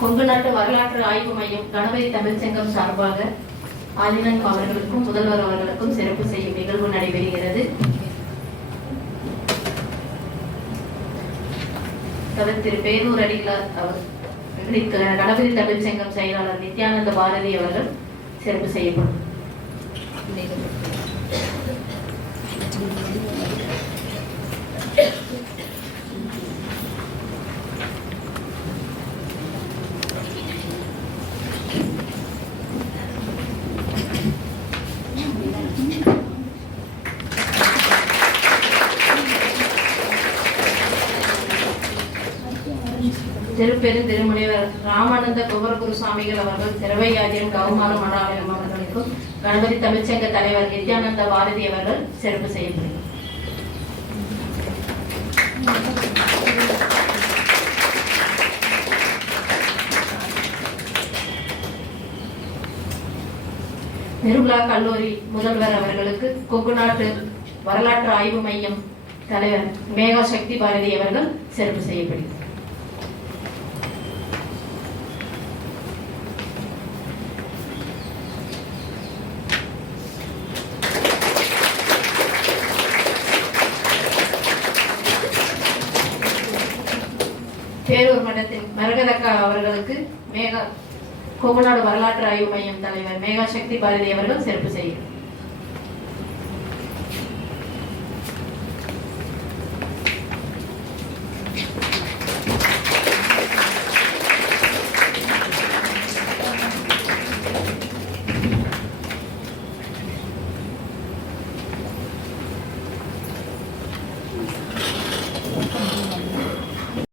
கொங்கு நாட்டு வரலாற்று ஆய்வு மையம் கணபதி தமிழ்ச்சங்கம் சார்பாக ஆதினன் அவர்களுக்கும் முதல்வர் அவர்களுக்கும் சிறப்பு செய்யும் நிகழ்வு நடைபெறுகிறது. அவர் திரு பேரூர் அடிகளார் அவர் கணபதி தமிழ்ச்சங்கம் செயலாளர் நித்யானந்த பாரதி அவர்கள் சிறப்பு செய்யப்படும். திருப்பெரு திருமுனைவர் ராமானந்த குமரகுரு சுவாமிகள் அவர்கள் திருவையாஜின் கௌமார மடாலயம் அவர்களுக்கும் கணபதி தமிழ்ச்சங்க தலைவர் நித்யானந்த பாரதி அவர்கள் சிறப்பு செய்யப்படுகிறார். நிர்மலா கல்லூரி முதல்வர் அவர்களுக்கு கொங்கு நாட்டு வரலாற்று ஆய்வு மையம் தலைவர் மேகா சக்தி பாரதி அவர்கள் சிறப்பு செய்யப்படுகிறார். பேரூர் மன்றத்தின் மரகதக்கா அவர்களுக்கு மேகா கோமநாடு வரலாற்று ஆய்வு மையம் தலைவர் மேகா சக்தி பாரதி அவர்கள் சிறப்பு செய்கிறார்